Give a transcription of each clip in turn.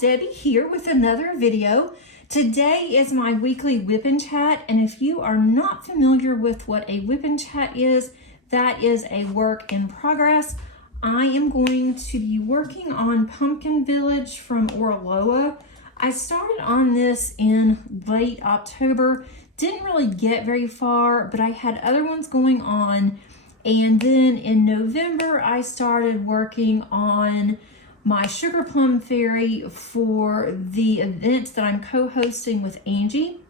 Debbie here with another video. Today is my weekly WIP Chat, and if you are not familiar with what a WIP Chat is, that is a work in progress. I am going to be working on Pumpkin Village from Oraloa. I started on this in late October, didn't really get very far, but I had other ones going on, and then in November I started working on my Sugar Plum Fairy for the event that I'm co-hosting with Angie,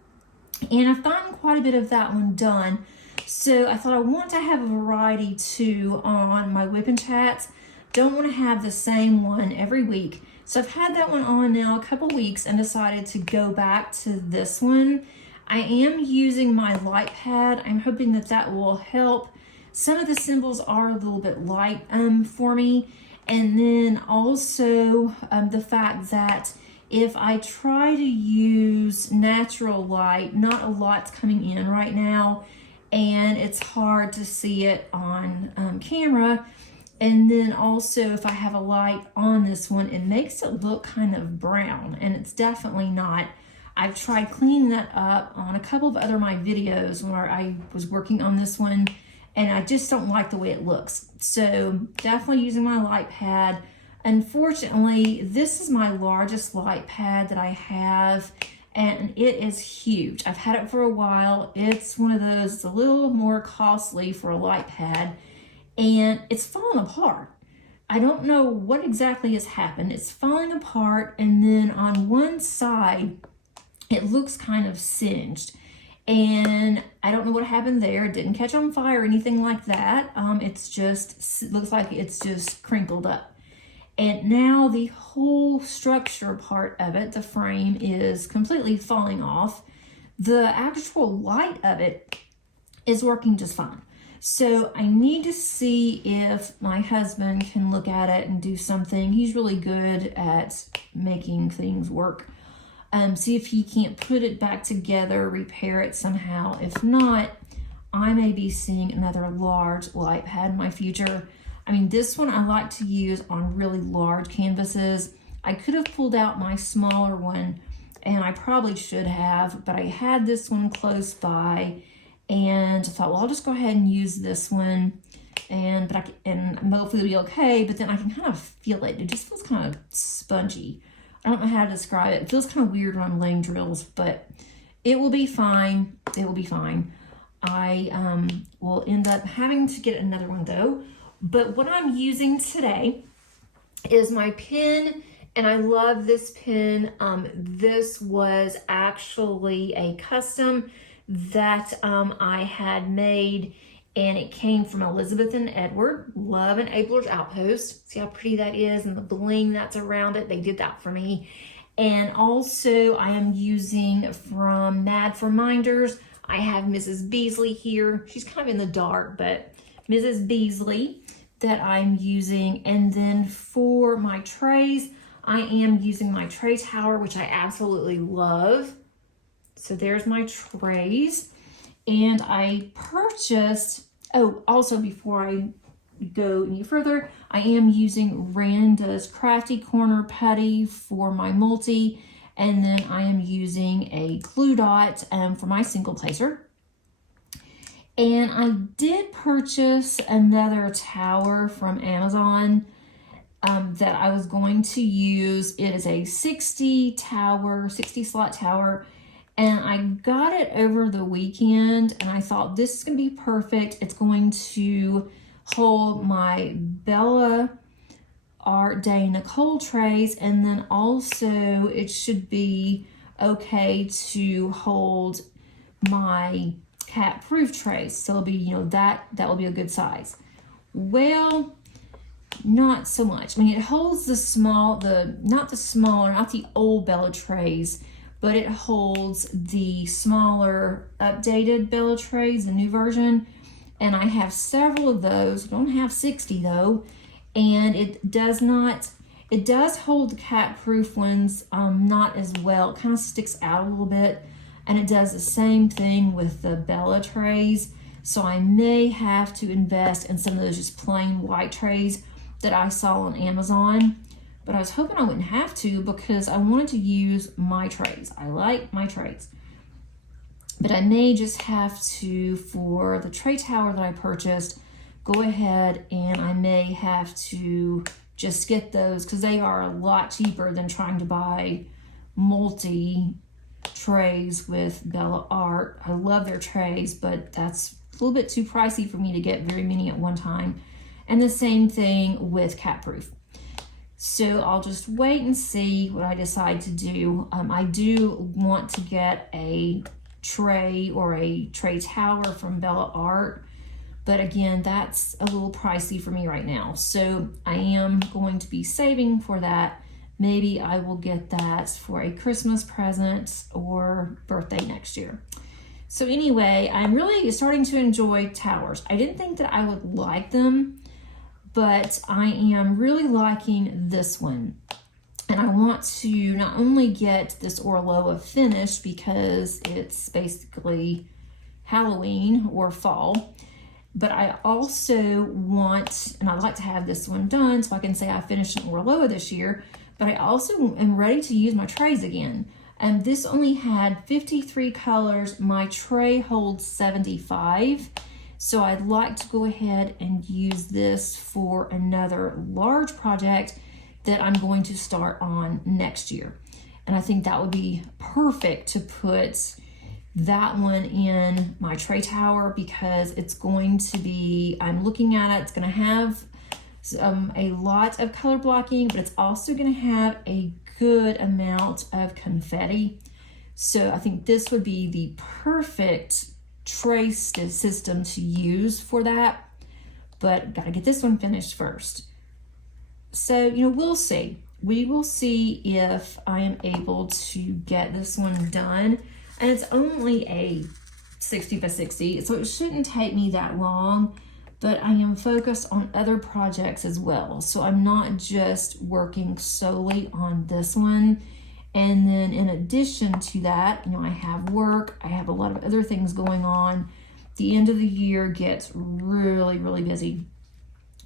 and I've gotten quite a bit of that one done. So I thought I want to have a variety too on my WIP Chats. Don't want to have the same one every week. So I've had that one on now a couple weeks and decided to go back to this one. I am using my light pad. I'm hoping that that will help. Some of the symbols are a little bit light for me. And then also the fact that if I try to use natural light, not a lot's coming in right now, and it's hard to see it on camera. And then also if I have a light on this one, it makes it look kind of brown, and it's definitely not. I've tried cleaning that up on a couple of other my videos where I was working on this one, and I just don't like the way it looks. So definitely using my light pad. Unfortunately, this is my largest light pad that I have, and it is huge. I've had it for a while. It's one of those, it's a little more costly for a light pad, and it's falling apart. I don't know what exactly has happened. It's falling apart, and then on one side, it looks kind of singed. And I don't know what happened there. It didn't catch on fire or anything like that. It's just, looks like it's just crinkled up. And now the whole structure part of it, the frame, is completely falling off. The actual light of it is working just fine. So I need to see if my husband can look at it and do something. He's really good at making things work. See if he can't put it back together, repair it somehow. If not, I may be seeing another large light pad in my future. I mean, this one I like to use on really large canvases. I could have pulled out my smaller one, and I probably should have, but I had this one close by, and I thought, well, I'll just go ahead and use this one, and hopefully it'll be okay. But then I can kind of feel it. It just feels kind of spongy. I don't know how to describe it. It feels kind of weird when I'm laying drills, but it will be fine. It will be fine. I will end up having to get another one though. But what I'm using today is my pen, and I love this pen. This was actually a custom that I had made, and it came from Elizabeth and Edward. Love an Abler's Outpost. See how pretty that is, and the bling that's around it. They did that for me. And also I am using from Mad for Minders. I have Mrs. Beasley here. She's kind of in the dark, but Mrs. Beasley that I'm using. And then for my trays, I am using my tray tower, which I absolutely love. So there's my trays. And I purchased, oh, also before I go any further, I am using Randa's Crafty Corner Putty for my multi, and then I am using a glue dot for my single placer. And I did purchase another tower from Amazon that I was going to use. It is a 60 slot tower. And I got it over the weekend, and I thought this is going to be perfect. It's going to hold my Bella Art Day Nicole trays, and then also it should be okay to hold my cat proof trays. So it'll be, you know, that will be a good size. Well, not so much. I mean, it holds not the old Bella trays, but it holds the smaller updated Bella trays, the new version. And I have several of those. I don't have 60 though. And it does hold the cat proof ones not as well. It kind of sticks out a little bit. And it does the same thing with the Bella trays. So I may have to invest in some of those just plain white trays that I saw on Amazon. but I was hoping I wouldn't have to because I wanted to use my trays. I like my trays. But I may just have to, for the tray tower that I purchased, go ahead and I may have to just get those because they are a lot cheaper than trying to buy multi trays with Bella Art. I love their trays, but that's a little bit too pricey for me to get very many at one time. And the same thing with Cat Proof. So I'll just wait and see what I decide to do. I do want to get a tray or a tray tower from Bella Art, but again, that's a little pricey for me right now. So I am going to be saving for that. Maybe I will get that for a Christmas present or birthday next year. So anyway, I'm really starting to enjoy towers. I didn't think that I would like them, but I am really liking this one. And I want to not only get this Oraloa finished because it's basically Halloween or fall, but I also want, and I'd like to have this one done so I can say I finished an Oraloa this year, but I also am ready to use my trays again. And this only had 53 colors. My tray holds 75. So I'd like to go ahead and use this for another large project that I'm going to start on next year. And I think that would be perfect to put that one in my tray tower because it's going to be, I'm looking at it, it's going to have a lot of color blocking, but it's also going to have a good amount of confetti. So I think this would be the perfect tray system to use for that, but got to get this one finished first. So, you know, we'll see. We will see if I am able to get this one done. And it's only a 60 by 60, so it shouldn't take me that long, but I am focused on other projects as well. So I'm not just working solely on this one. And then in addition to that, you know, I have work, I have a lot of other things going on. The end of the year gets really, really busy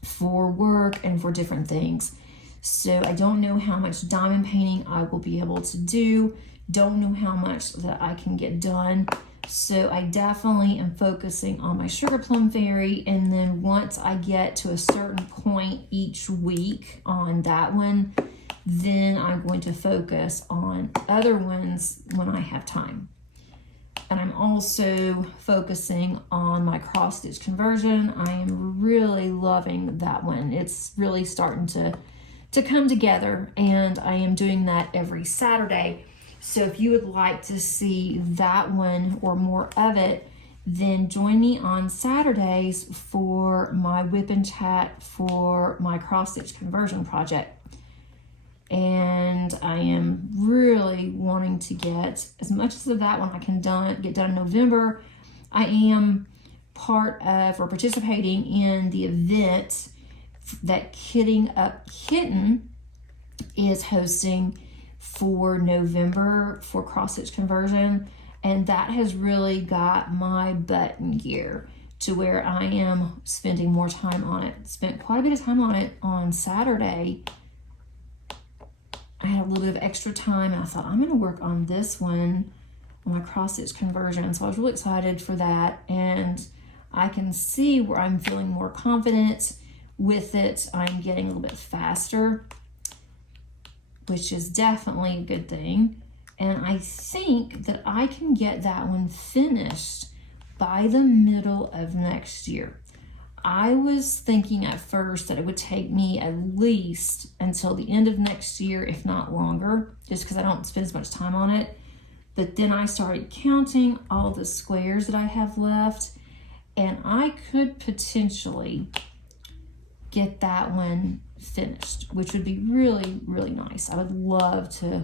for work and for different things. So I don't know how much diamond painting I will be able to do. Don't know how much that I can get done. So I definitely am focusing on my Sugar Plum Fairy. And then once I get to a certain point each week on that one, then I'm going to focus on other ones when I have time. And I'm also focusing on my cross stitch conversion. I am really loving that one. It's really starting to come together, and I am doing that every Saturday. So if you would like to see that one or more of it, then join me on Saturdays for my WIP Chat for my cross stitch conversion project. And I am really wanting to get as much of that one I can get done in November. I am part of or participating in the event that Kitting Up Kitten is hosting for November for cross stitch conversion. And that has really got my butt in gear to where I am spending more time on it. Spent quite a bit of time on it on Saturday. I had a little bit of extra time and I thought I'm going to work on this one on my cross stitch conversion. So I was really excited for that, and I can see where I'm feeling more confident with it. I'm getting a little bit faster, which is definitely a good thing. And I think that I can get that one finished by the middle of next year. I was thinking at first that it would take me at least until the end of next year, if not longer, just because I don't spend as much time on it. But then I started counting all the squares that I have left, and I could potentially get that one finished, which would be really, really nice. I would love to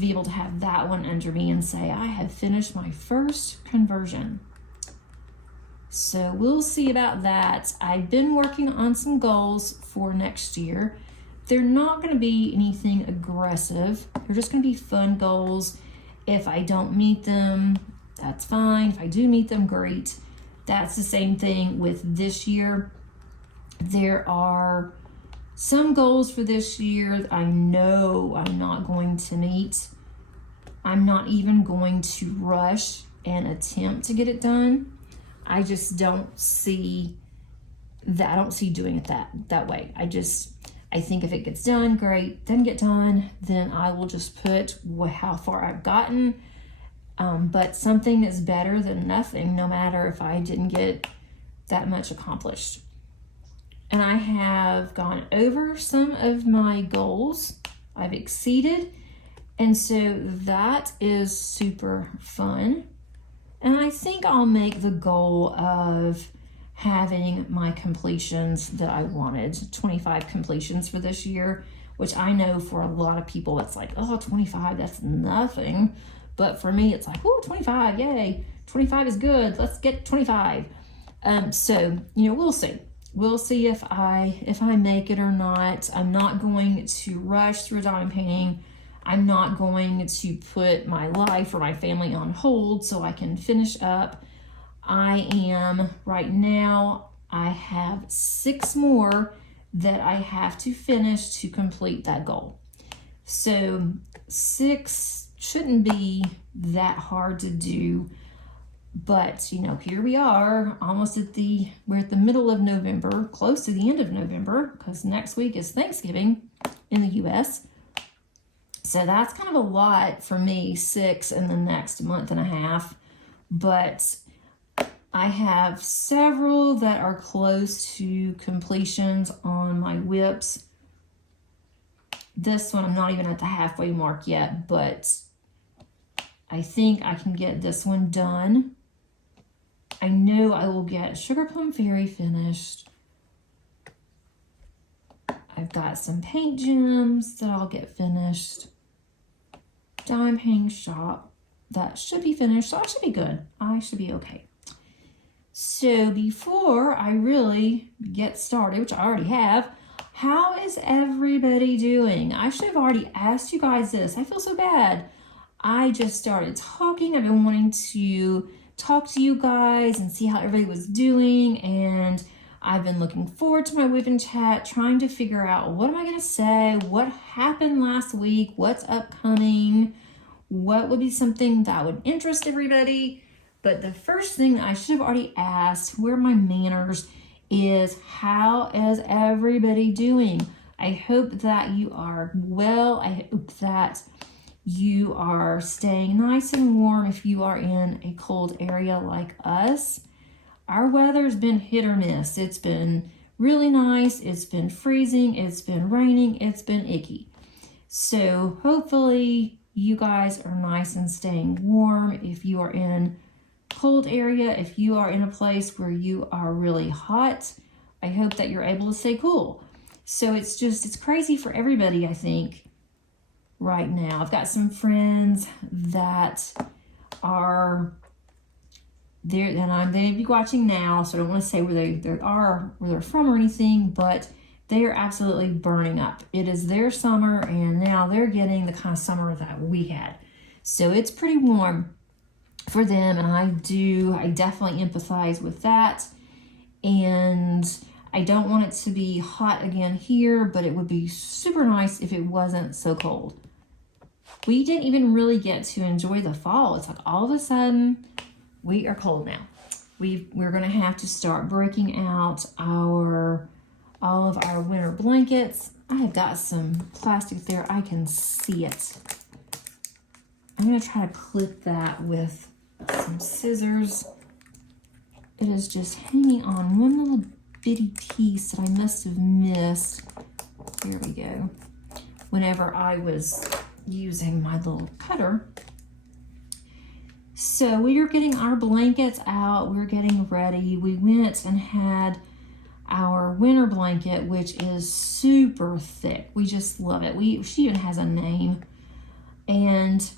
be able to have that one under me and say, I have finished my first conversion. So we'll see about that. I've been working on some goals for next year. They're not going to be anything aggressive. They're just going to be fun goals. If I don't meet them, that's fine. If I do meet them, great. That's the same thing with this year. There are some goals for this year I know I'm not going to meet. I'm not even going to rush and attempt to get it done. I just don't see that. I don't see doing it that way. I think if it gets done, great. Doesn't get done, then I will just put how far I've gotten. But something is better than nothing, no matter if I didn't get that much accomplished. And I have gone over some of my goals. I've exceeded. And so that is super fun. And I think I'll make the goal of having my completions that I wanted, 25 completions for this year, which I know for a lot of people, it's like, oh, 25, that's nothing. But for me, it's like, oh, 25, yay. 25 is good. Let's get 25. So, we'll see. We'll see if I make it or not. I'm not going to rush through diamond painting. I'm not going to put my life or my family on hold so I can finish up. Right now, I have 6 more that I have to finish to complete that goal. So 6 shouldn't be that hard to do, but here we are, we're at the middle of November, close to the end of November, because next week is Thanksgiving in the US. So that's kind of a lot for me, 6 in the next month and a half. But I have several that are close to completions on my WIPs. This one, I'm not even at the halfway mark yet, but I think I can get this one done. I know I will get Sugar Plum Fairy finished. I've got some paint gems that I'll get finished. Diamond painting shop, that should be finished, so I should be good. I should be okay. So before I really get started, which I already have, how is everybody doing? I should have already asked you guys this. I feel so bad. I just started talking. I've been wanting to talk to you guys and see how everybody was doing, and I've been looking forward to my WIP Chat, trying to figure out what am I going to say, what happened last week, what's upcoming, what would be something that would interest everybody. But the first thing I should have already asked, where are my manners, is how is everybody doing? I hope that you are well. I hope that you are staying nice and warm if you are in a cold area like us. Our weather's been hit or miss. It's been really nice. It's been freezing. It's been raining. It's been icky. So hopefully you guys are nice and staying warm. If you are in cold area, if you are in a place where you are really hot, I hope that you're able to stay cool. So it's crazy for everybody, I think, right now. I've got some friends that are there, and they may be watching now, so I don't want to say where they're from or anything, but they are absolutely burning up. It is their summer, and now they're getting the kind of summer that we had. So it's pretty warm for them, and I definitely empathize with that. And I don't want it to be hot again here, but it would be super nice if it wasn't so cold. We didn't even really get to enjoy the fall. It's like all of a sudden we are cold now. We're going to have to start breaking out all of our winter blankets. I have got some plastic there. I can see it. I'm going to try to clip that with some scissors. It is just hanging on one little bitty piece that I must have missed. Here we go. Whenever I was using my little cutter. So we are getting our blankets out. We're getting ready. We went and had our winter blanket, which is super thick. We just love it. She even has a name, and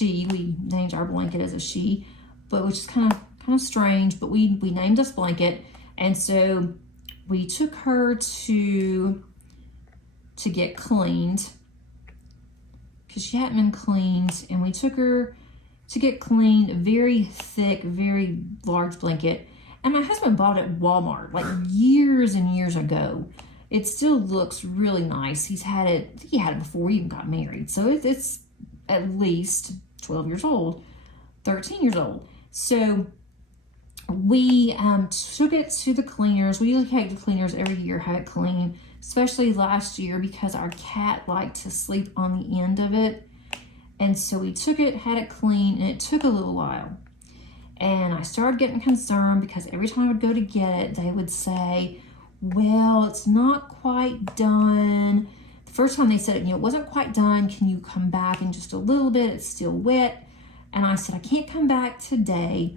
we named our blanket as a she, but which is kind of strange, but we named this blanket. And so we took her to get cleaned because she hadn't been cleaned, and we took her to get cleaned. A very thick, very large blanket. And my husband bought it at Walmart like years and years ago. it still looks really nice. He had it before he even got married. So it's at least 12 years old, 13 years old. So we took it to the cleaners. We usually take the cleaners every year, have it clean, especially last year because our cat liked to sleep on the end of it. And so we took it, had it clean, and it took a little while. And I started getting concerned because every time I would go to get it, they would say, well, it's not quite done. The first time they said it, it wasn't quite done. Can you come back in just a little bit? It's still wet. And I said, I can't come back today.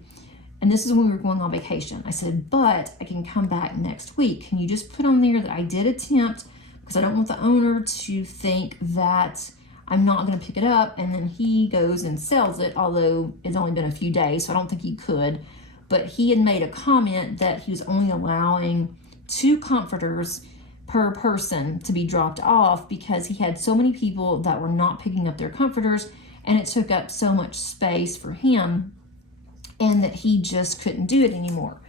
And this is when we were going on vacation. I said, but I can come back next week. Can you just put on there that I did attempt, because I don't want the owner to think that I'm not going to pick it up and then he goes and sells it, although it's only been a few days, so I don't think he could. But he had made a comment that he was only allowing 2 comforters per person to be dropped off because he had so many people that were not picking up their comforters, and it took up so much space for him, and that he just couldn't do it anymore.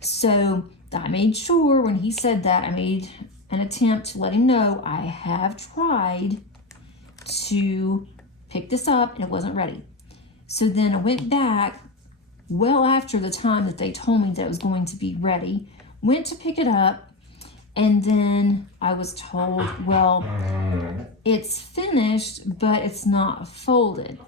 So I made sure when he said that, I made an attempt to let him know I have tried to pick this up and it wasn't ready. So then I went back well after the time that they told me that it was going to be ready, went to pick it up, and then I was told, well, it's finished, but it's not folded.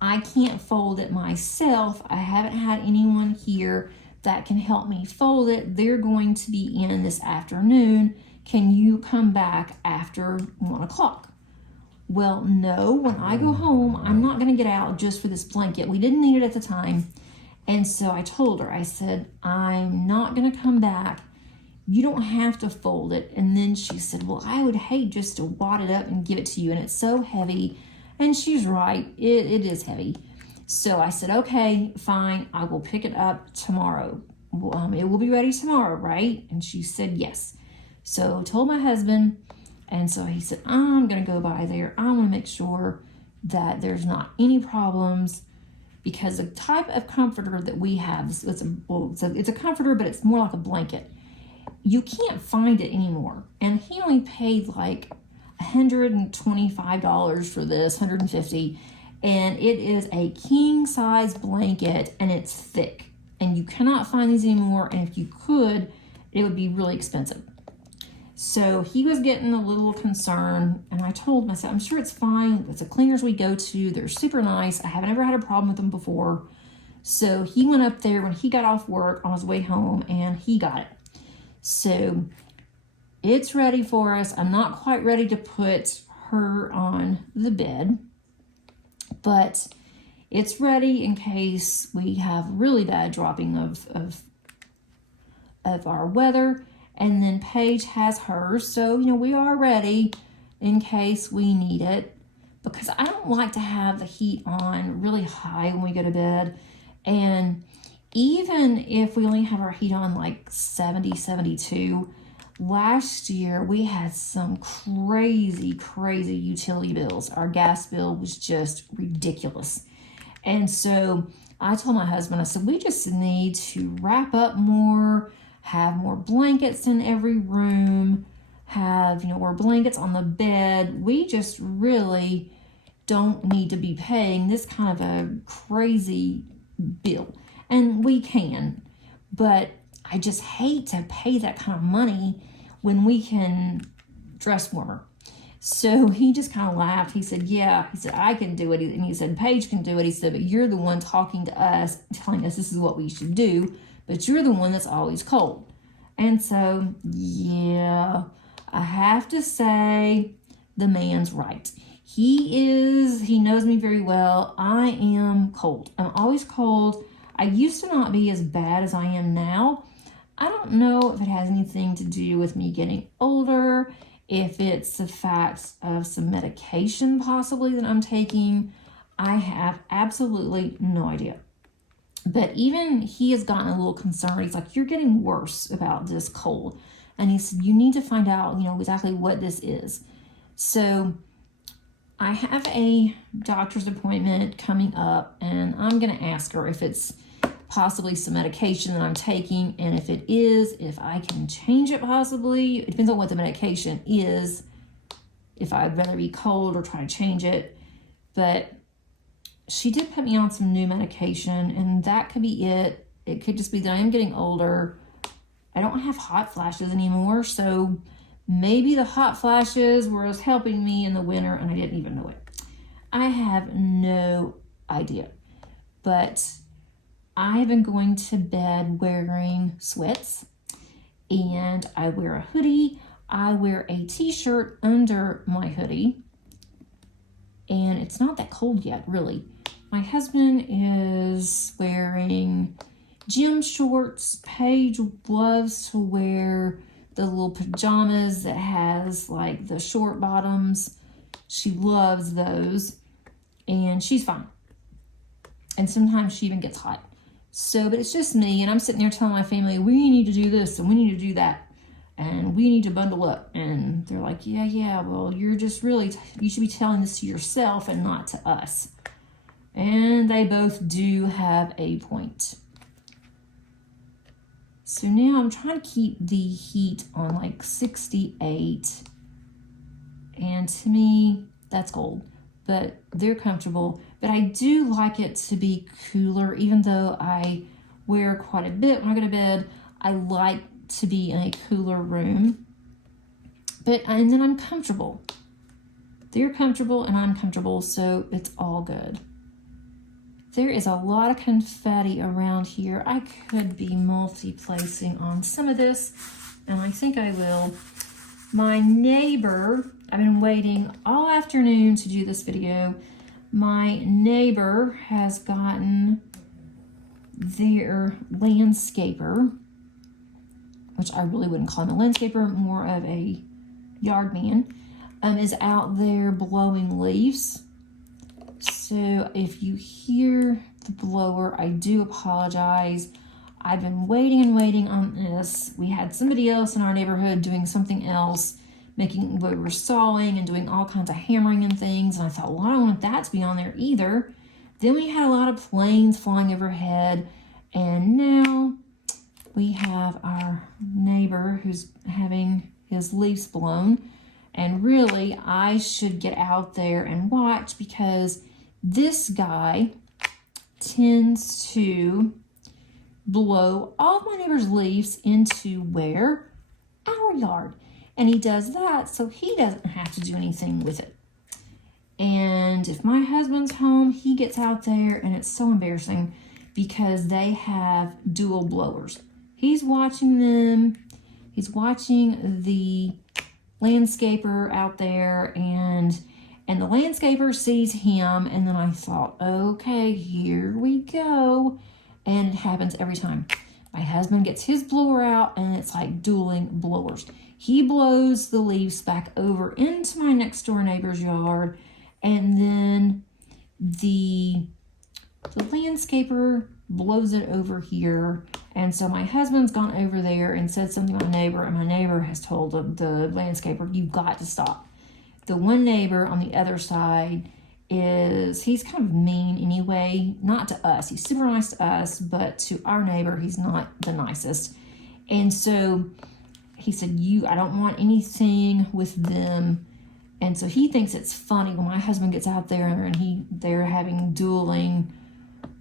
I can't fold it myself. I haven't had anyone here that can help me fold it. They're going to be in this afternoon. Can you come back after 1 o'clock? Well, no, when I go home, I'm not going to get out just for this blanket. We didn't need it at the time. And so I told her, I said, I'm not going to come back. You don't have to fold it. And then she said, well, I would hate just to wad it up and give it to you. And it's so heavy. And she's right, it is heavy. So I said, okay, fine, I will pick it up tomorrow. It will be ready tomorrow, right? And she said, yes. So I told my husband, and so he said, I'm gonna go by there. I wanna make sure that there's not any problems, because the type of comforter that we have, it's a comforter, but it's more like a blanket. You can't find it anymore. And he only paid like $125 for this, $150, and it is a king size blanket, and it's thick, and you cannot find these anymore, and if you could, it would be really expensive. So he was getting a little concerned, and I told myself, I'm sure it's fine. It's the cleaners we go to. They're super nice. I haven't ever had a problem with them before. So he went up there when he got off work on his way home, and he got it. So it's ready for us. I'm not quite ready to put her on the bed, but it's ready in case we have really bad dropping of our weather. And then Paige has hers. So, we are ready in case we need it, because I don't like to have the heat on really high when we go to bed. And even if we only have our heat on like 70, 72, last year we had some crazy utility bills. Our gas bill was just ridiculous. And so I told my husband, I said, we just need to wrap up more, have more blankets in every room, have, more blankets on the bed. We just really don't need to be paying this kind of a crazy bill. And we can, but I just hate to pay that kind of money when we can dress warmer. So he just kind of laughed. He said, yeah, he said, I can do it. And he said, Paige can do it. He said, but you're the one talking to us, telling us this is what we should do, but you're the one that's always cold. And so, yeah, I have to say the man's right. He knows me very well. I am cold. I'm always cold. I used to not be as bad as I am now. I don't know if it has anything to do with me getting older, if it's the fact of some medication possibly that I'm taking. I have absolutely no idea. But even he has gotten a little concerned. He's like, you're getting worse about this cold. And he said, you need to find out, exactly what this is. So I have a doctor's appointment coming up, and I'm going to ask her if it's possibly some medication that I'm taking. And if it is, if I can change it possibly, it depends on what the medication is, if I'd rather be cold or try to change it. But she did put me on some new medication, and that could be it. It could just be that I am getting older. I don't have hot flashes anymore, so maybe the hot flashes were helping me in the winter and I didn't even know it. I have no idea. But I have been going to bed wearing sweats, and I wear a hoodie. I wear a t-shirt under my hoodie, and it's not that cold yet, really. My husband is wearing gym shorts. Paige loves to wear the little pajamas that has like the short bottoms. She loves those, and she's fine. And sometimes she even gets hot. So, but it's just me, and I'm sitting there telling my family, we need to do this and we need to do that, and we need to bundle up. And they're like, yeah, well, you're just really, you should be telling this to yourself and not to us. And they both do have a point. So now I'm trying to keep the heat on like 68. And to me, that's cold. But they're comfortable. But I do like it to be cooler, even though I wear quite a bit when I go to bed. I like to be in a cooler room. And then I'm comfortable. They're comfortable and I'm comfortable, so it's all good. There is a lot of confetti around here. I could be multi-placing on some of this, and I think I will. My neighbor, I've been waiting all afternoon to do this video. My neighbor has gotten their landscaper, which I really wouldn't call him a landscaper, more of a yard man, is out there blowing leaves. So if you hear the blower, I do apologize. I've been waiting and waiting on this. We had somebody else in our neighborhood doing something else, we were sawing and doing all kinds of hammering and things. And I thought, well, I don't want that to be on there either. Then we had a lot of planes flying overhead. And now we have our neighbor who's having his leaves blown. And really, I should get out there and watch, because this guy tends to blow all of my neighbor's leaves into where? Our yard. And he does that so he doesn't have to do anything with it. And if my husband's home, he gets out there, and it's so embarrassing because they have dual blowers. He's watching them. He's watching the landscaper out there, and the landscaper sees him, and then I thought, okay, here we go. And it happens every time. My husband gets his blower out, and it's like dueling blowers. He blows the leaves back over into my next door neighbor's yard, and then the landscaper blows it over here. And so my husband's gone over there and said something to my neighbor, and my neighbor has told the landscaper, you've got to stop. The one neighbor on the other side he's kind of mean anyway, not to us. He's super nice to us, but to our neighbor, he's not the nicest. And so he said, I don't want anything with them. And so he thinks it's funny when my husband gets out there and they're having dueling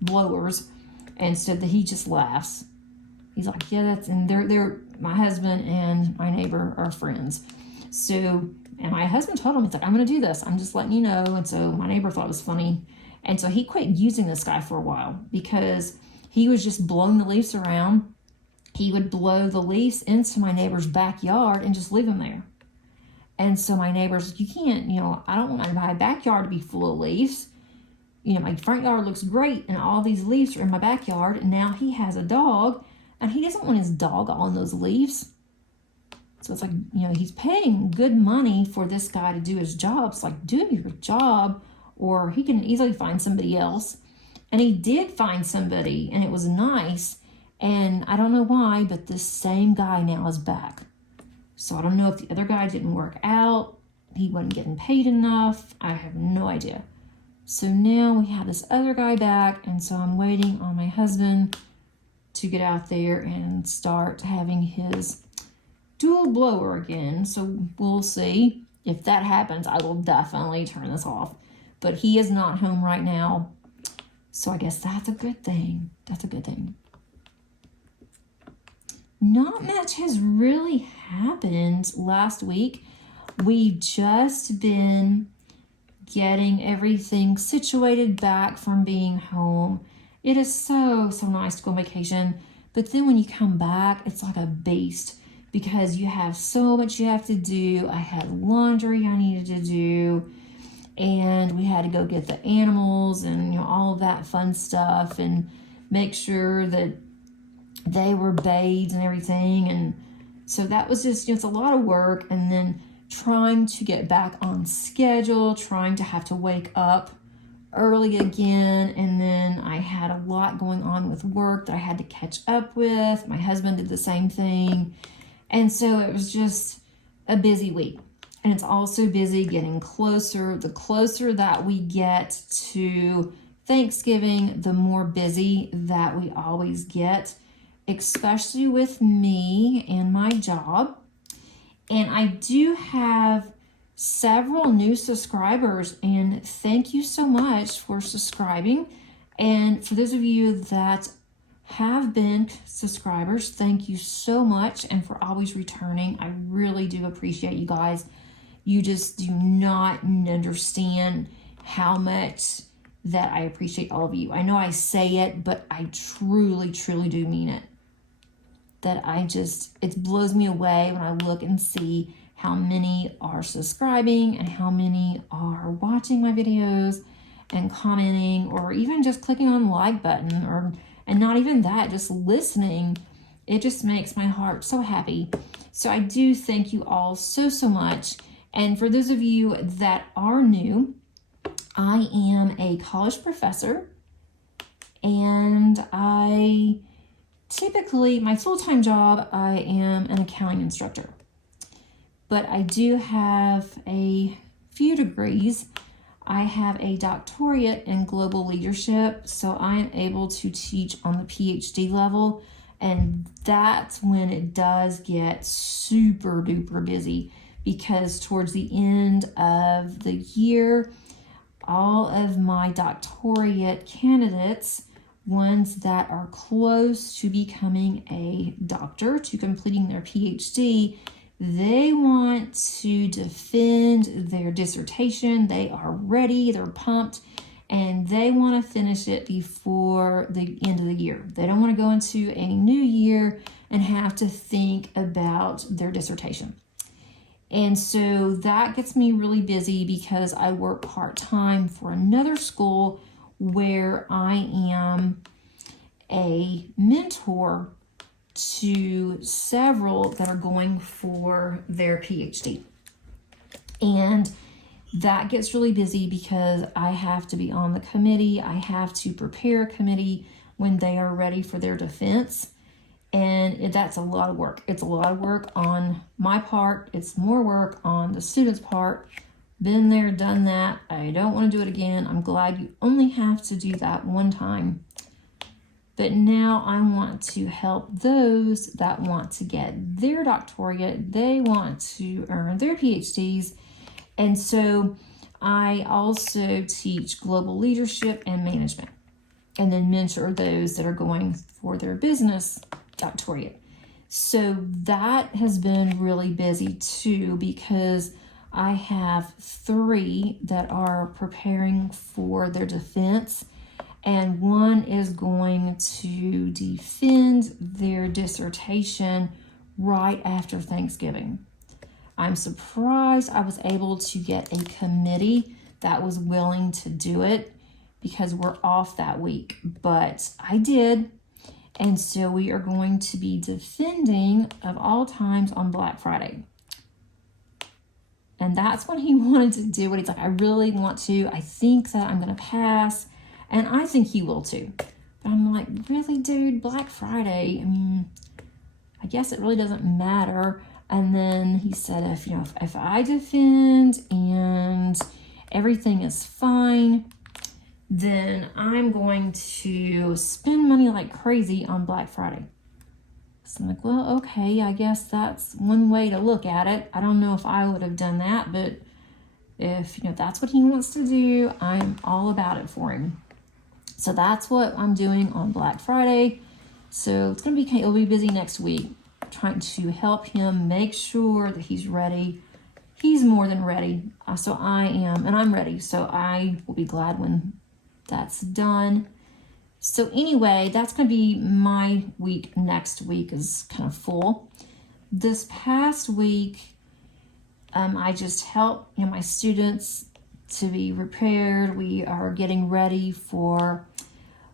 blowers, and so that he just laughs. He's like, yeah, and they're my husband and my neighbor are friends. So, and my husband told him, he's like, I'm going to do this. I'm just letting you know. And so my neighbor thought it was funny. And so he quit using this guy for a while because he was just blowing the leaves around. He would blow the leaves into my neighbor's backyard and just leave them there. And so my neighbor's, you can't, I don't want my backyard to be full of leaves. My front yard looks great and all these leaves are in my backyard. And now he has a dog and he doesn't want his dog on those leaves. So it's like, he's paying good money for this guy to do his job. It's like, do your job, or he can easily find somebody else. And he did find somebody, and it was nice. And I don't know why, but this same guy now is back. So I don't know if the other guy didn't work out. He wasn't getting paid enough. I have no idea. So now we have this other guy back, and so I'm waiting on my husband to get out there and start having his dual blower again. So we'll see. If that happens, I will definitely turn this off. But he is not home right now, so I guess that's a good thing. That's a good thing. Not much has really happened last week. We've just been getting everything situated back from being home. It is so nice to go on vacation, but then when you come back, it's like a beast because you have so much you have to do. I had laundry I needed to do, and we had to go get the animals and, you know, all of that fun stuff and make sure that they were bathed and everything. And so that was just, you know, it's a lot of work. And then trying to get back on schedule, trying to have to wake up early again. And then I had a lot going on with work that I had to catch up with. My husband did the same thing. And so it was just a busy week. And it's also busy getting closer. The closer that we get to Thanksgiving, the more busy that we always get, especially with me and my job. And I do have several new subscribers, and thank you so much for subscribing. And for those of you that have been subscribers, thank you so much, and for always returning. I really do appreciate you guys. You just do not understand how much that I appreciate all of you. I know I say it, but I truly do mean it. That it blows me away when I look and see how many are subscribing and how many are watching my videos and commenting, or even just clicking on the like button, and not even that, just listening. It just makes my heart so happy. So I do thank you all so much. And for those of you that are new, I am a college professor, and typically, my full-time job, I am an accounting instructor, but I do have a few degrees. I have a doctorate in global leadership, so I am able to teach on the PhD level, and that's when it does get super duper busy, because towards the end of the year, all of my doctorate candidates, ones that are close to becoming a doctor, to completing their PhD, they want to defend their dissertation. They are ready, they're pumped, and they want to finish it before the end of the year. They don't want to go into a new year and have to think about their dissertation. And so that gets me really busy because I work part-time for another school where I am a mentor to several that are going for their PhD. And that gets really busy because I have to be on the committee. I have to prepare a committee when they are ready for their defense. And that's a lot of work. It's a lot of work on my part. It's more work on the student's part. Been there, done that. I don't want to do it again. I'm glad you only have to do that one time. But now I want to help those that want to get their doctorate. They want to earn their PhDs. And so I also teach global leadership and management, and then mentor those that are going for their business doctorate. So that has been really busy too, because I have 3 that are preparing for their defense, and one is going to defend their dissertation right after Thanksgiving. I'm surprised I was able to get a committee that was willing to do it because we're off that week, but I did. And so we are going to be defending, of all times, on Black Friday. And that's when he wanted to do it. He's like, I really want to. I think that I'm going to pass. And I think he will too. But I'm like, really, dude, Black Friday? I mean, I guess it really doesn't matter. And then he said, if I defend and everything is fine, then I'm going to spend money like crazy on Black Friday. So I'm like, well, okay, I guess that's one way to look at it. I don't know if I would have done that, but if, that's what he wants to do, I'm all about it for him. So that's what I'm doing on Black Friday. So it'll be busy next week, trying to help him make sure that he's ready. He's more than ready. So I am, and I'm ready. So I will be glad when that's done. So anyway, that's going to be my week. Next week is kind of full. This past week, I just helped my students to be prepared. We are getting ready for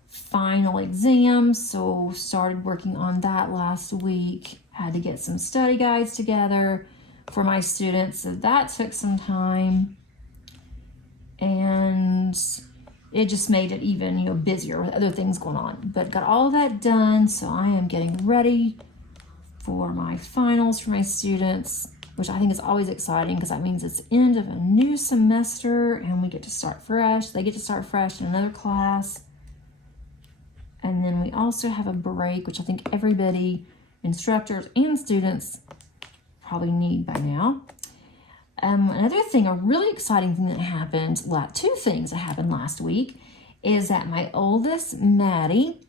final exams, so started working on that last week. Had to get some study guides together for my students, so that took some time, and it just made it even busier with other things going on. But got all of that done, so I am getting ready for my finals for my students, which I think is always exciting because that means it's the end of a new semester and we get to start fresh. They get to start fresh in another class. And then we also have a break, which I think everybody, instructors and students, probably need by now. Another thing, a really exciting thing that happened, two things that happened last week, is that my oldest, Maddie,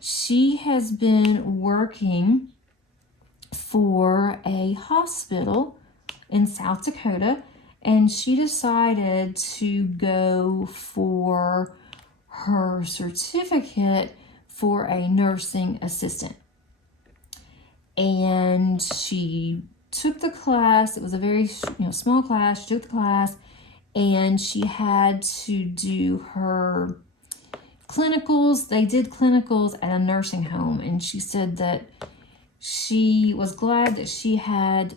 she has been working for a hospital in South Dakota, and she decided to go for her certificate for a nursing assistant. And she took the class. It was a very small class. She took the class, and she had to do her clinicals. They did clinicals at a nursing home, and she said that she was glad that she had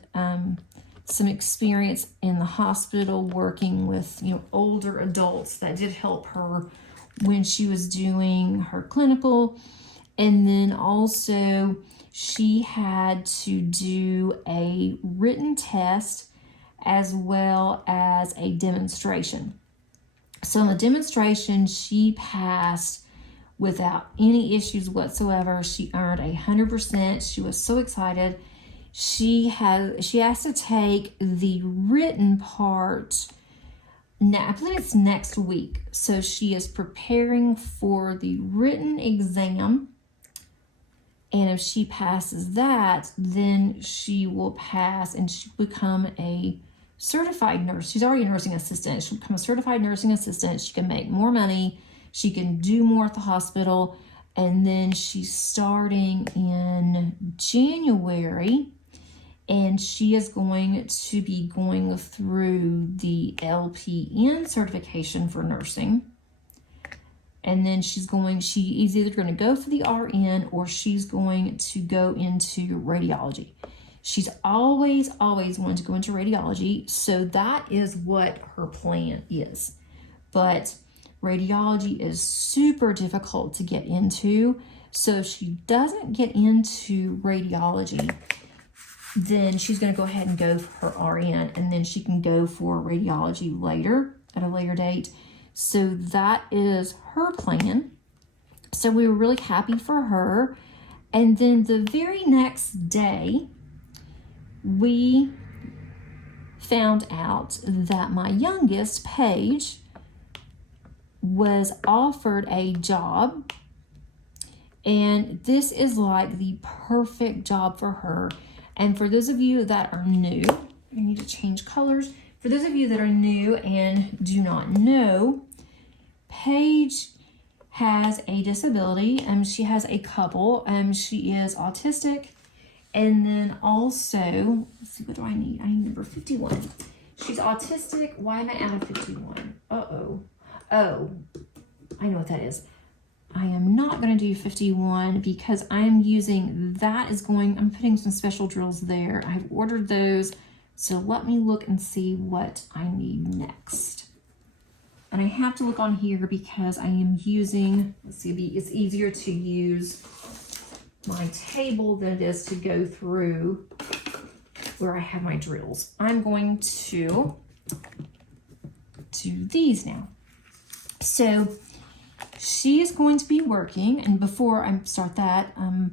some experience in the hospital working with older adults. That did help her when she was doing her clinical. And then also she had to do a written test as well as a demonstration. So in the demonstration, she passed without any issues whatsoever. She earned 100%. She was so excited. She has to take the written part now. I believe it's next week. So she is preparing for the written exam. And if she passes that, then she will pass and she'll become a certified nurse. She's already a nursing assistant. She'll become a certified nursing assistant. She can make more money. She can do more at the hospital. And then she's starting in January. And she is going to be going through the LPN certification for nursing. And then she's either going to go for the RN or she's going to go into radiology. She's always wanted to go into radiology. So that is what her plan is. But radiology is super difficult to get into. So if she doesn't get into radiology, then she's going to go ahead and go for her RN, and then she can go for radiology later, at a later date. So that is her plan. So we were really happy for her. And then the very next day, we found out that my youngest, Paige, was offered a job. And this is like the perfect job for her. And for those of you that are new, I need to change colors. For those of you that are new and do not know, Paige has a disability. She has a couple. She is autistic. And then also, let's see, what do I need? I need number 51. She's autistic. Why am I out of 51? Oh, I know what that is. I am not going to do 51 because I'm using, I'm putting some special drills there. I've ordered those. So let me look and see what I need next. And I have to look on here because I am using, let's see, it's easier to use my table than it is to go through where I have my drills. I'm going to do these now. So she is going to be working, and before I start that, I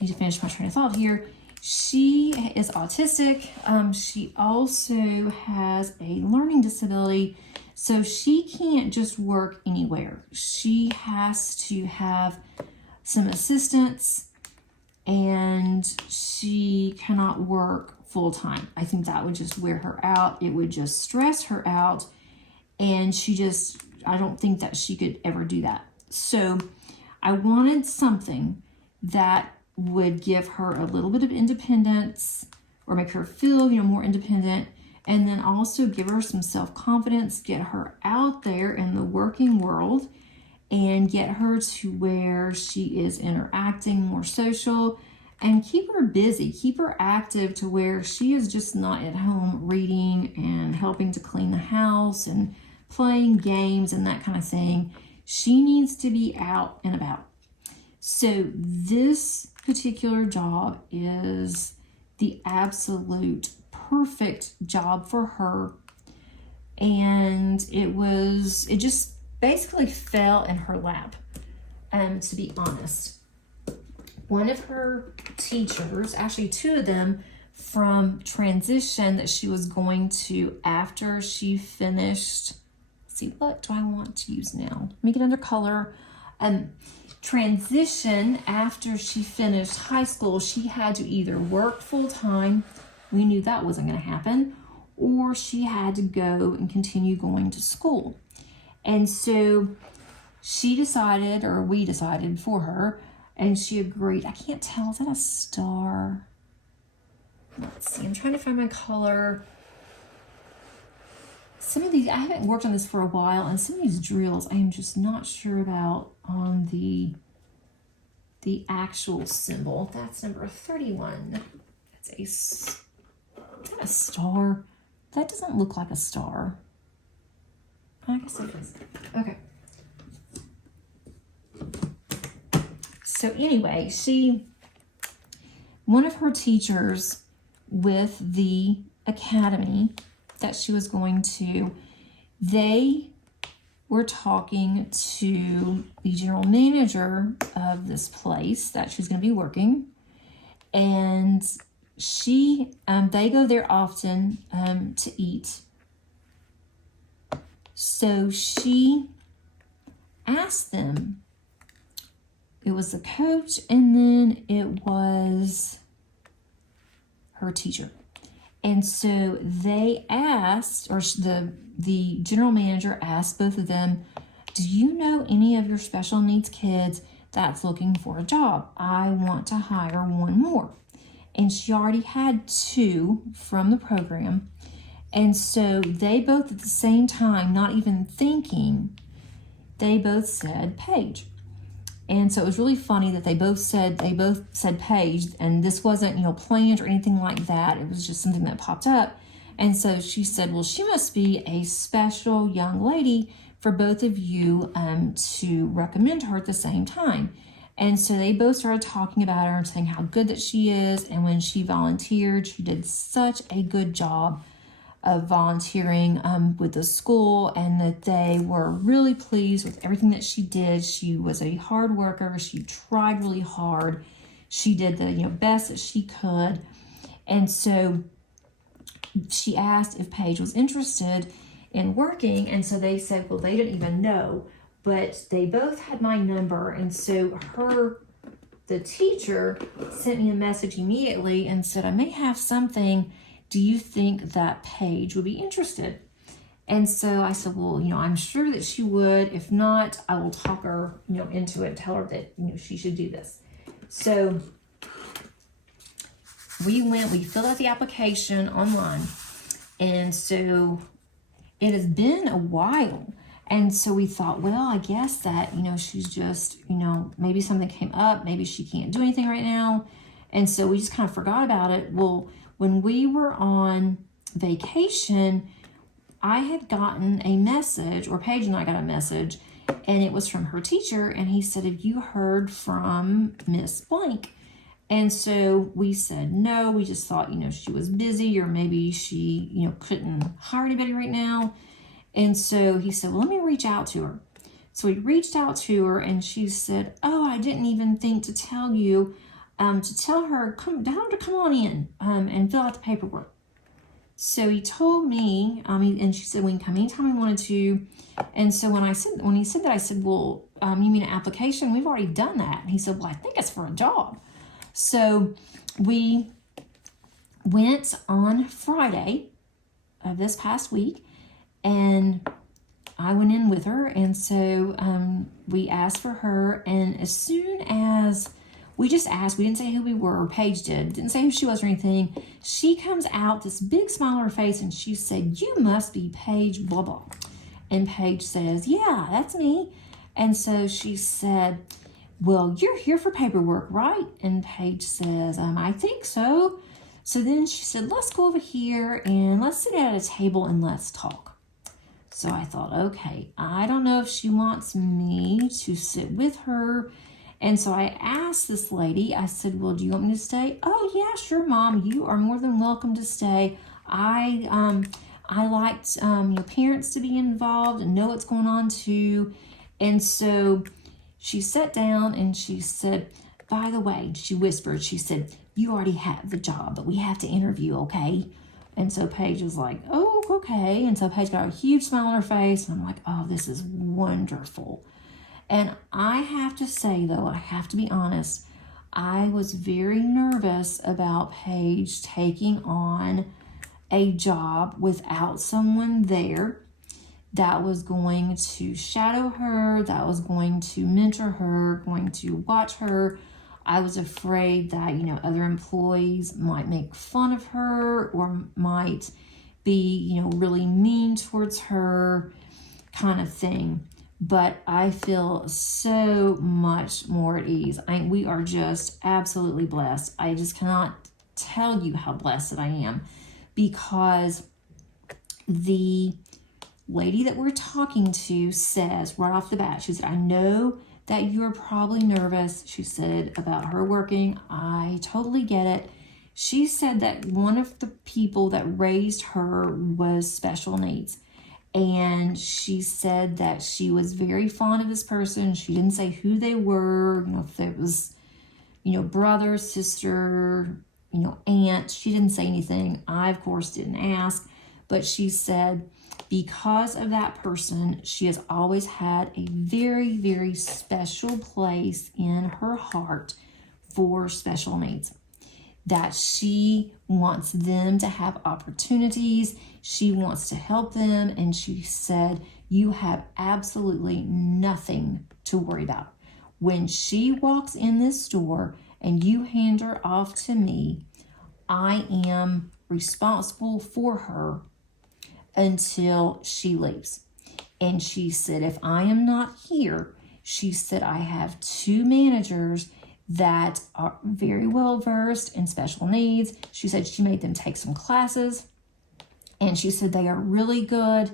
need to finish my train of thought here. She is autistic. She also has a learning disability, so she can't just work anywhere. She has to have some assistance, and she cannot work full time. I think that would just wear her out. It would just stress her out, and I don't think that she could ever do that. So I wanted something that would give her a little bit of independence, or make her feel, more independent, and then also give her some self-confidence, get her out there in the working world, and get her to where she is interacting, more social, and keep her busy, keep her active to where she is just not at home reading and helping to clean the house and playing games and that kind of thing. She needs to be out and about. So this particular job is the absolute perfect job for her. And it just basically fell in her lap, to be honest. One of her teachers, actually two of them from transition that she was going to after she finished, let's see, what do I want to use now? Let me get under color. Transition, after she finished high school, she had to either work full-time, we knew that wasn't going to happen, or she had to go and continue going to school. And so she decided, or we decided for her, and she agreed. I can't tell, is that a star? Let's see, I'm trying to find my color. Some of these, I haven't worked on this for a while, and some of these drills I am just not sure about on the actual symbol. That's number 31. Is that a star? That doesn't look like a star. I guess it is. Okay. So anyway, one of her teachers with the academy that she was going to, they were talking to the general manager of this place that she's going to be working, and they go there often to eat. So she asked them, it was the coach and then it was her teacher. And so they asked, or the general manager asked both of them, do you know any of your special needs kids that's looking for a job? I want to hire one more. And she already had two from the program. And so they both at the same time, not even thinking, they both said Paige. And so it was really funny that they both said Paige, and this wasn't, planned or anything like that. It was just something that popped up. And so she said, well, she must be a special young lady for both of you to recommend her at the same time. And so they both started talking about her and saying how good that she is. And when she volunteered, she did such a good job of volunteering with the school, and that they were really pleased with everything that she did. She was a hard worker. She tried really hard. She did the best that she could. And so she asked if Paige was interested in working, and so they said, well, they didn't even know, but they both had my number. And so the teacher sent me a message immediately and said, I may have something. Do you think that Paige would be interested? And so I said, well, I'm sure that she would. If not, I will talk her, into it, tell her that, she should do this. So we filled out the application online. And so it has been a while. And so we thought, well, I guess that, she's just, maybe something came up. Maybe she can't do anything right now. And so we just kind of forgot about it. Well, when we were on vacation, I had gotten a message, or Paige and I got a message, and it was from her teacher. And he said, have you heard from Miss Blank? And so we said no. We just thought, she was busy, or maybe she, couldn't hire anybody right now. And so he said, well, let me reach out to her. So we reached out to her and she said, oh, I didn't even think to tell you, to tell her, come on in and fill out the paperwork. So he told me, and she said we can come anytime we wanted to. And so when he said that, I said, well, you mean an application? We've already done that. And he said, well, I think it's for a job. So we went on Friday of this past week, and I went in with her. And so we asked for her, and as soon as we just asked, we didn't say who we were, or Paige didn't say who she was or anything. She comes out, this big smile on her face, and she said, you must be Paige blah blah. And Paige says, yeah, that's me. And so she said, well, you're here for paperwork, right? And Paige says, I think so. So then she said, let's go over here and let's sit at a table and let's talk. So I thought, okay, I don't know if she wants me to sit with her. And so I asked this lady, I said, well, do you want me to stay? Oh, yeah, sure, Mom. You are more than welcome to stay. I liked your parents to be involved and know what's going on too. And so she sat down and she said, by the way, she whispered, she said, you already have the job, but we have to interview, okay? And so Paige was like, oh, okay. And so Paige got a huge smile on her face. And I'm like, oh, this is wonderful. And I have to say, though, I have to be honest, I was very nervous about Paige taking on a job without someone there that was going to shadow her, that was going to mentor her, going to watch her. I was afraid that, other employees might make fun of her or might be, really mean towards her, kind of thing. But I feel so much more at ease. We are just absolutely blessed. I just cannot tell you how blessed that I am, because the lady that we're talking to says right off the bat, she said, I know that you're probably nervous, she said, about her working. I totally get it. She said that one of the people that raised her was special needs. And she said that she was very fond of this person. She didn't say who they were, if it was, brother, sister, aunt. She didn't say anything. I, of course, didn't ask. But she said because of that person, she has always had a very, very special place in her heart for special needs. That she wants them to have opportunities. She wants to help them. And she said, you have absolutely nothing to worry about. When she walks in this store and you hand her off to me, I am responsible for her until she leaves. And she said, if I am not here, she said, I have 2 managers that are very well versed in special needs. She said she made them take some classes, and she said they are really good.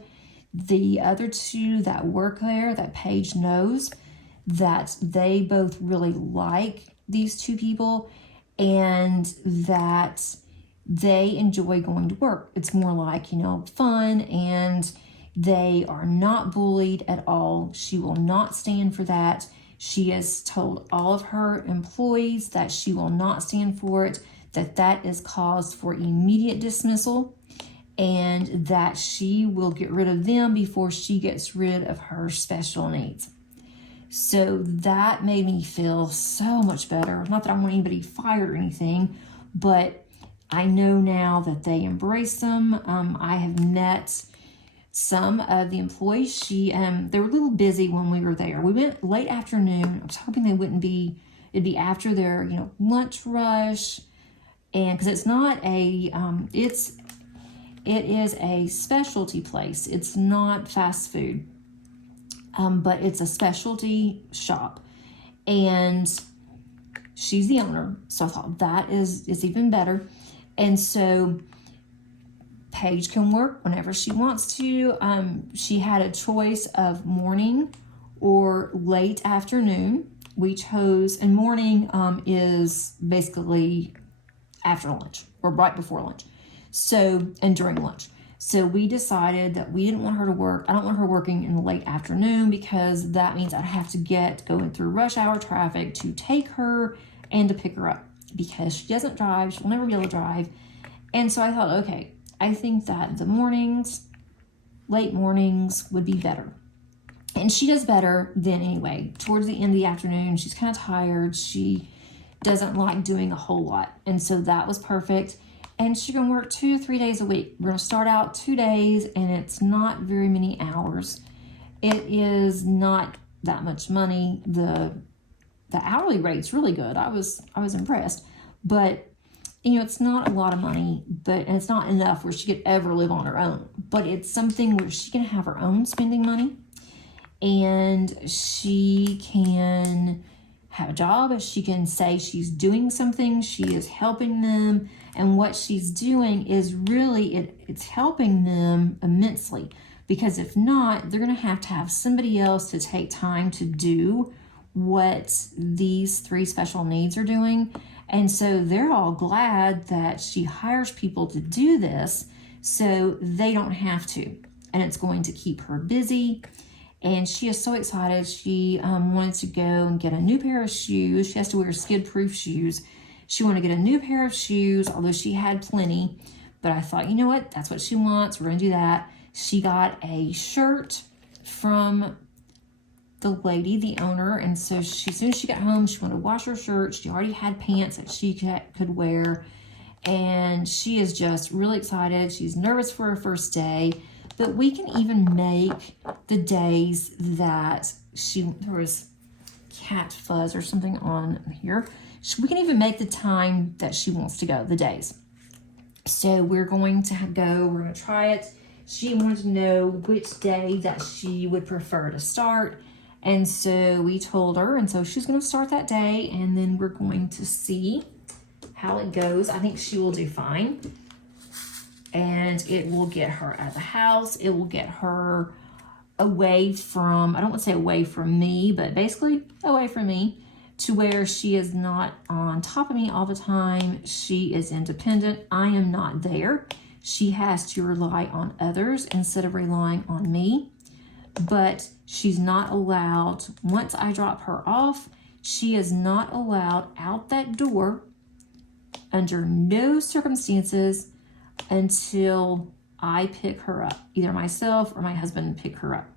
The other 2 that work there, that Paige knows, that they both really like these 2 people, and that they enjoy going to work. It's more like, fun, and they are not bullied at all. She will not stand for that. She has told all of her employees that she will not stand for it, that is cause for immediate dismissal, and that she will get rid of them before she gets rid of her special needs. So that made me feel so much better. Not that I want anybody fired or anything, but I know now that they embrace them. I have met some of the employees. They were a little busy when we were there. We went late afternoon. I was hoping it'd be after their, lunch rush. And because it's not it is a specialty place. It's not fast food, but it's a specialty shop. And she's the owner. So I thought that is even better. And so Paige can work whenever she wants to. She had a choice of morning or late afternoon. We chose, and morning is basically after lunch or right before lunch. So, and during lunch. So we decided that we didn't want her to work. I don't want her working in the late afternoon because that means I'd have to go through rush hour traffic to take her and to pick her up because she doesn't drive. She'll never be able to drive. And so I thought, okay, I think that the mornings, late mornings would be better. And she does better then anyway. Towards the end of the afternoon, she's kind of tired. She doesn't like doing a whole lot. And so that was perfect. And she's going to work 2 to 3 days a week. We're going to start out 2 days, and it's not very many hours. It is not that much money. The hourly rate's really good. I was impressed. But, you know, it's not a lot of money, and it's not enough where she could ever live on her own. But it's something where she can have her own spending money, and she can have a job. She can say she's doing something. She is helping them. And what she's doing is really, it's helping them immensely. Because if not, they're going to have somebody else to take time to do what these 3 special needs are doing. And so they're all glad that she hires people to do this so they don't have to. And it's going to keep her busy. And she is so excited. She wanted to go and get a new pair of shoes. She has to wear skid-proof shoes. She wanted to get a new pair of shoes, although she had plenty. But I thought, you know what? That's what she wants. We're going to do that. She got a shirt from the lady, the owner. And so as soon as she got home, she wanted to wash her shirt. She already had pants that she could wear. And she is just really excited. She's nervous for her first day. But we can even make the days that there was cat fuzz or something on here. We can even make the time that she wants to go, the days. So we're going to go, we're going to try it. She wanted to know which day that she would prefer to start. And so we told her, and so she's going to start that day, and then we're going to see how it goes. I think she will do fine. And it will get her out of the house. It will get her away from, I don't want to say away from me, but basically away from me, to where she is not on top of me all the time. She is independent. I am not there. She has to rely on others instead of relying on me. But she's not allowed, once I drop her off, she is not allowed out that door under no circumstances until I pick her up. Either myself or my husband pick her up.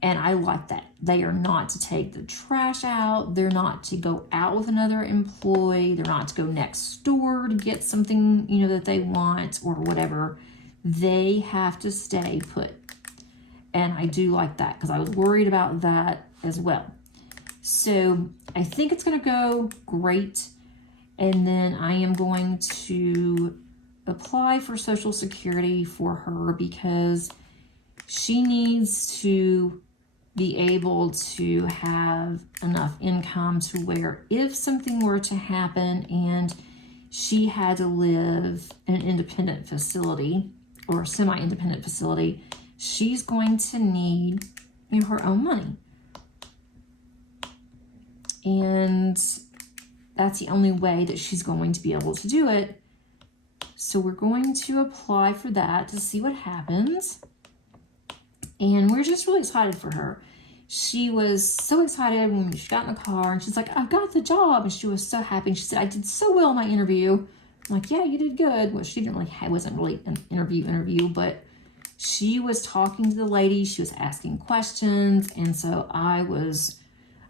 And I like that. They are not to take the trash out. They're not to go out with another employee. They're not to go next door to get something, you know, that they want or whatever. They have to stay put. And I do like that because I was worried about that as well. So I think it's going to go great. And then I am going to apply for Social Security for her because she needs to be able to have enough income to where if something were to happen and she had to live in an independent facility or semi-independent facility, she's going to need, you know, her own money. And that's the only way that she's going to be able to do it. So we're going to apply for that to see what happens. And we're just really excited for her. She was so excited when she got in the car and she's like, I got the job. And she was so happy. And she said, I did so well in my interview. I'm like, yeah, you did good. Well, she didn't really, it wasn't really an interview, but she was talking to the lady. She was asking questions. And so I was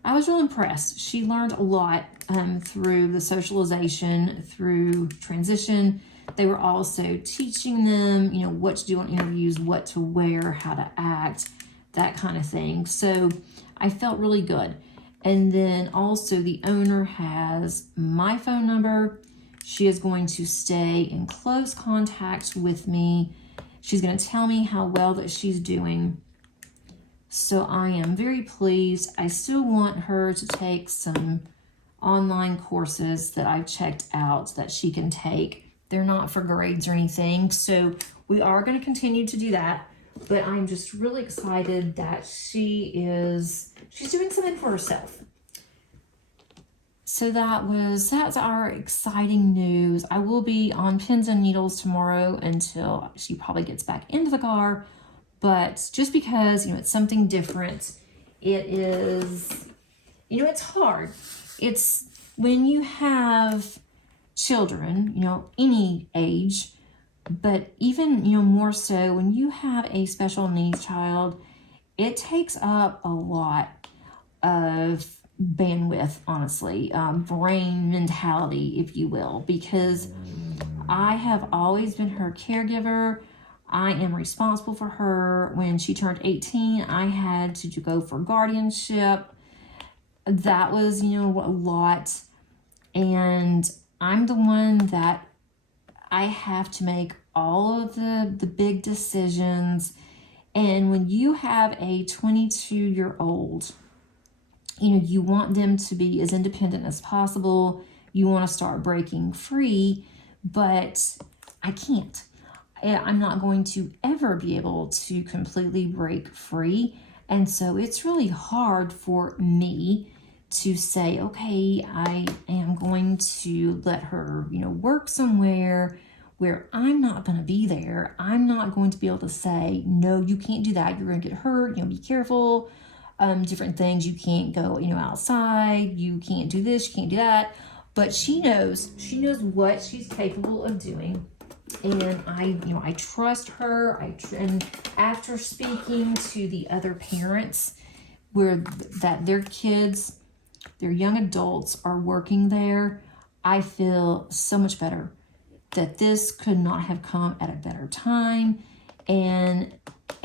really impressed. She learned a lot through the socialization, through transition. They were also teaching them, you know, what to do on interviews, what to wear, how to act, that kind of thing. So I felt really good. And then also the owner has my phone number. She is going to stay in close contact with me. She's going to tell me how well that she's doing. So I am very pleased. I still want her to take some online courses that I've checked out that she can take. They're not for grades or anything. So we are going to continue to do that. But I'm just really excited that she's doing something for herself. So that's our exciting news. I will be on pins and needles tomorrow until she probably gets back into the car. But just because, it's something different, it is, it's hard. It's when you have children, any age, but even, more so when you have a special needs child, it takes up a lot of bandwidth, honestly, brain mentality, if you will, because I have always been her caregiver. I am responsible for her. When she turned 18, I had to go for guardianship. That was, a lot. And I'm the one that I have to make all of the big decisions. And when you have a 22-year-old, you want them to be as independent as possible. You want to start breaking free, but I can't. I'm not going to ever be able to completely break free. And so it's really hard for me to say, okay, I am going to let her, work somewhere where I'm not going to be there. I'm not going to be able to say, no, you can't do that. You're going to get hurt. Be careful. Different things. You can't go, outside. You can't do this. You can't do that. But she knows what she's capable of doing. And I trust her. And after speaking to the other parents that their kids, their young adults are working there, I feel so much better that this could not have come at a better time. And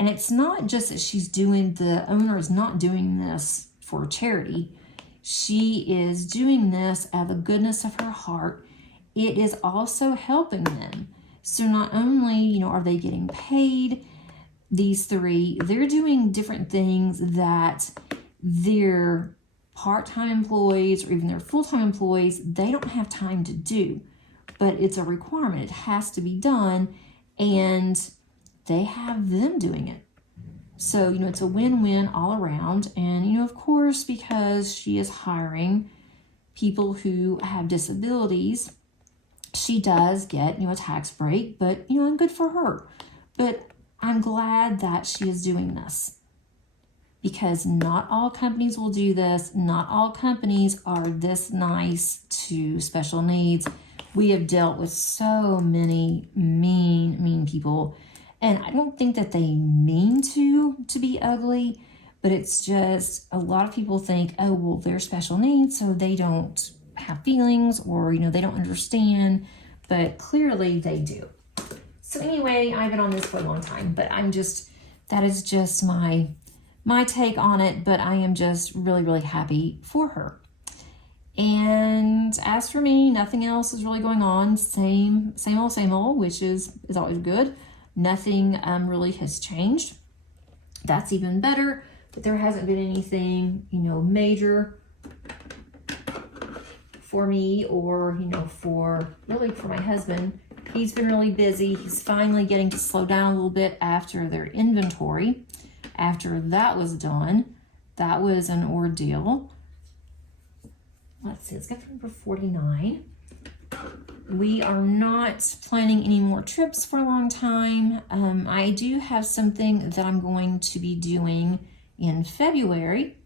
it's not just that the owner is not doing this for charity. She is doing this out of the goodness of her heart. It is also helping them. So not only, are they getting paid, these three, they're doing different things that their part-time employees or even their full-time employees, they don't have time to do. But it's a requirement. It has to be done, and they have them doing it. So, it's a win-win all around. And, of course, because she is hiring people who have disabilities, she does get, a tax break, but, and good for her. But I'm glad that she is doing this, because not all companies will do this. Not all companies are this nice to special needs. We have dealt with so many mean people, and I don't think that they mean to be ugly, but it's just a lot of people think, oh, well, they're special needs, so they don't have feelings, or, they don't understand, but clearly they do. So anyway, I've been on this for a long time, but that is just my take on it, but I am just really, really happy for her. And as for me, nothing else is really going on. Same old, which is always good. Nothing really has changed. That's even better, but there hasn't been anything, major for me, or, for my husband. He's been really busy. He's finally getting to slow down a little bit after their inventory. After that was done, that was an ordeal. Let's see, let's go for number 49. We are not planning any more trips for a long time. I do have something that I'm going to be doing in February.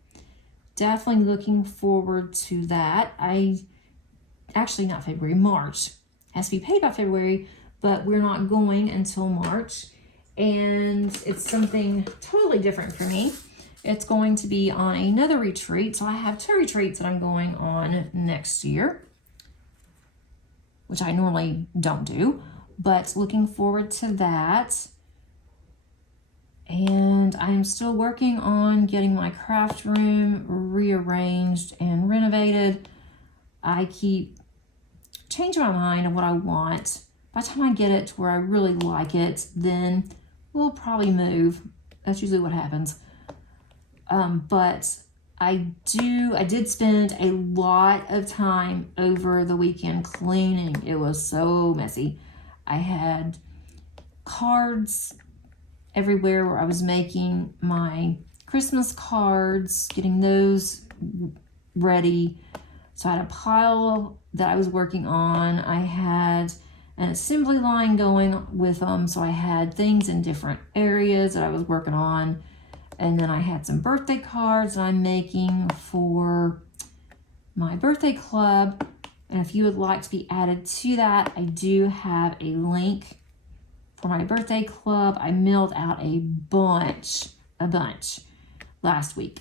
Definitely looking forward to that. Not February, March. Has to be paid by February, but we're not going until March. And it's something totally different for me. It's going to be on another retreat. So I have 2 retreats that I'm going on next year, which I normally don't do, but looking forward to that. And I'm still working on getting my craft room rearranged and renovated. I keep changing my mind on what I want. By the time I get it to where I really like it, then we'll probably move. That's usually what happens. But I did spend a lot of time over the weekend cleaning. It was so messy. I had cards everywhere where I was making my Christmas cards, getting those ready. So I had a pile that I was working on. I had an assembly line going with them. So I had things in different areas that I was working on. And then I had some birthday cards that I'm making for my birthday club. And if you would like to be added to that, I do have a link for my birthday club. I mailed out a bunch last week.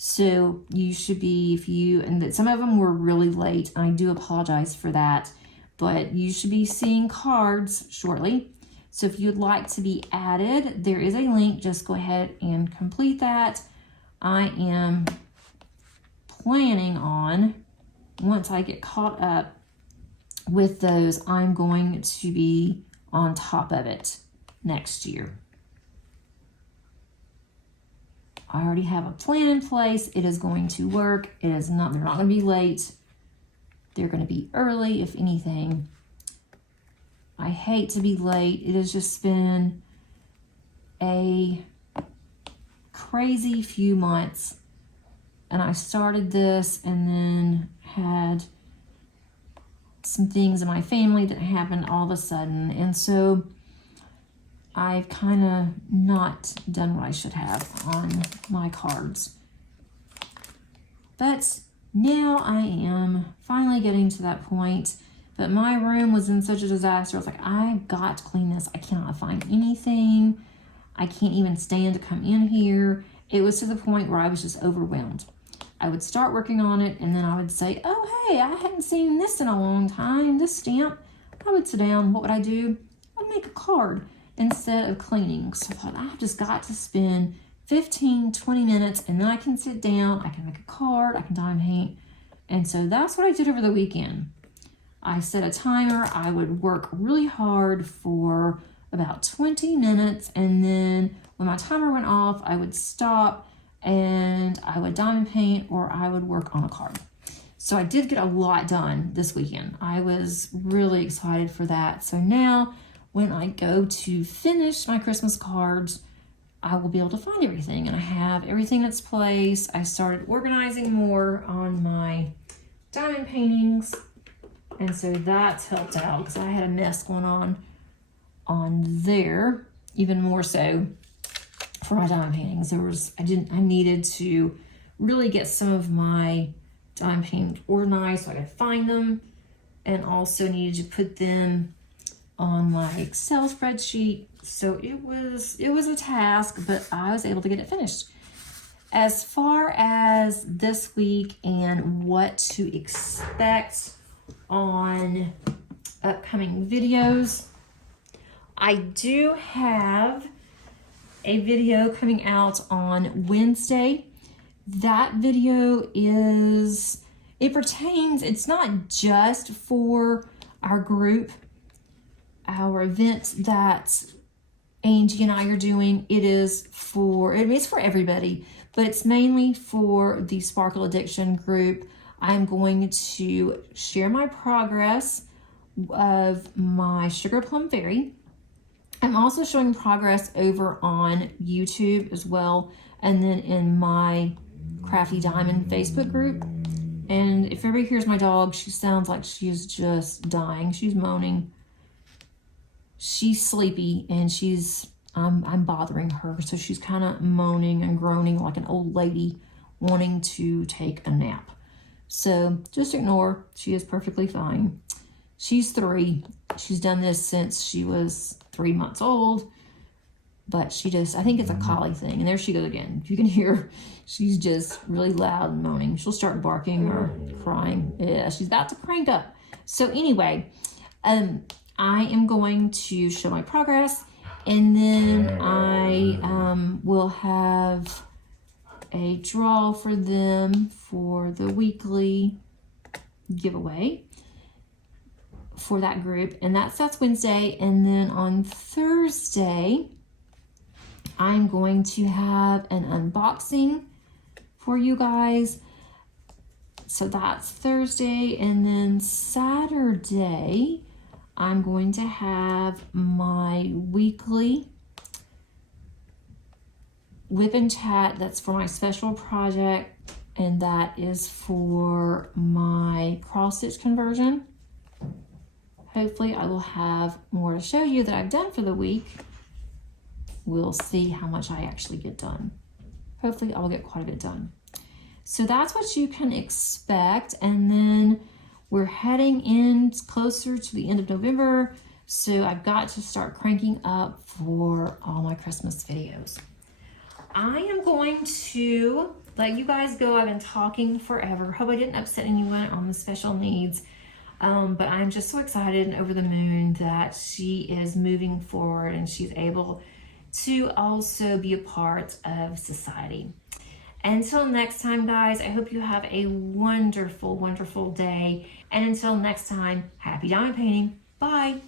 So you should be, and some of them were really late. I do apologize for that, but you should be seeing cards shortly. So if you'd like to be added, there is a link. Just go ahead and complete that. I am planning on, once I get caught up with those, I'm going to be on top of it next year. I already have a plan in place. It is going to work. They're not going to be late. They're going to be early, if anything. I hate to be late. It has just been a crazy few months. And I started this and then had some things in my family that happened all of a sudden. And so I've kind of not done what I should have on my cards. But now I am finally getting to that point. But my room was in such a disaster. I was like, I've got to clean this. I cannot find anything. I can't even stand to come in here. It was to the point where I was just overwhelmed. I would start working on it and then I would say, oh, hey, I hadn't seen this in a long time, this stamp. I would sit down. What would I do? I'd make a card instead of cleaning. So I thought, I've just got to spend 15, 20 minutes and then I can sit down, I can make a card, I can diamond paint. And so that's what I did over the weekend. I set a timer. I would work really hard for about 20 minutes. And then when my timer went off, I would stop and I would diamond paint or I would work on a card. So I did get a lot done this weekend. I was really excited for that. So now when I go to finish my Christmas cards, I will be able to find everything and I have everything in its place. I started organizing more on my diamond paintings. And so that's helped out because I had a mess going on there, even more so for my diamond paintings. I needed to really get some of my diamond paintings organized so I could find them, and also needed to put them on my Excel spreadsheet. So it was a task, but I was able to get it finished. As far as this week and what to expect on upcoming videos, I do have a video coming out on Wednesday. That video it's not just for our group, our event that Angie and I are doing. It's for everybody, but it's mainly for the Sparkle Addiction group. I'm going to share my progress of my Sugar Plum Fairy. I'm also showing progress over on YouTube as well, and then in my Crafty Diamond Facebook group. And if everybody hears my dog, she sounds like she is just dying. She's moaning. She's sleepy and I'm bothering her, so she's kind of moaning and groaning like an old lady wanting to take a nap. So just ignore. She is perfectly fine. She's 3. She's done this since she was 3 months old, but I think it's a collie thing. And there she goes again. If you can hear, she's just really loud and moaning. She'll start barking or crying. Yeah, she's about to crank up. So anyway, I am going to show my progress, and then I will have a draw for them for the weekly giveaway for that group, and that's Wednesday. And then on Thursday, I'm going to have an unboxing for you guys. So that's Thursday, and then Saturday, I'm going to have my weekly WIP Chat. That's for my special project, and that is for my cross stitch conversion. Hopefully I will have more to show you that I've done for the week. We'll see how much I actually get done. Hopefully I'll get quite a bit done. So that's what you can expect. And then we're heading in closer to the end of November. So I've got to start cranking up for all my Christmas videos. I am going to let you guys go. I've been talking forever. Hope I didn't upset anyone on the special needs. But I'm just so excited and over the moon that she is moving forward and she's able to also be a part of society. Until next time, guys, I hope you have a wonderful, wonderful day. And until next time, happy diamond painting. Bye.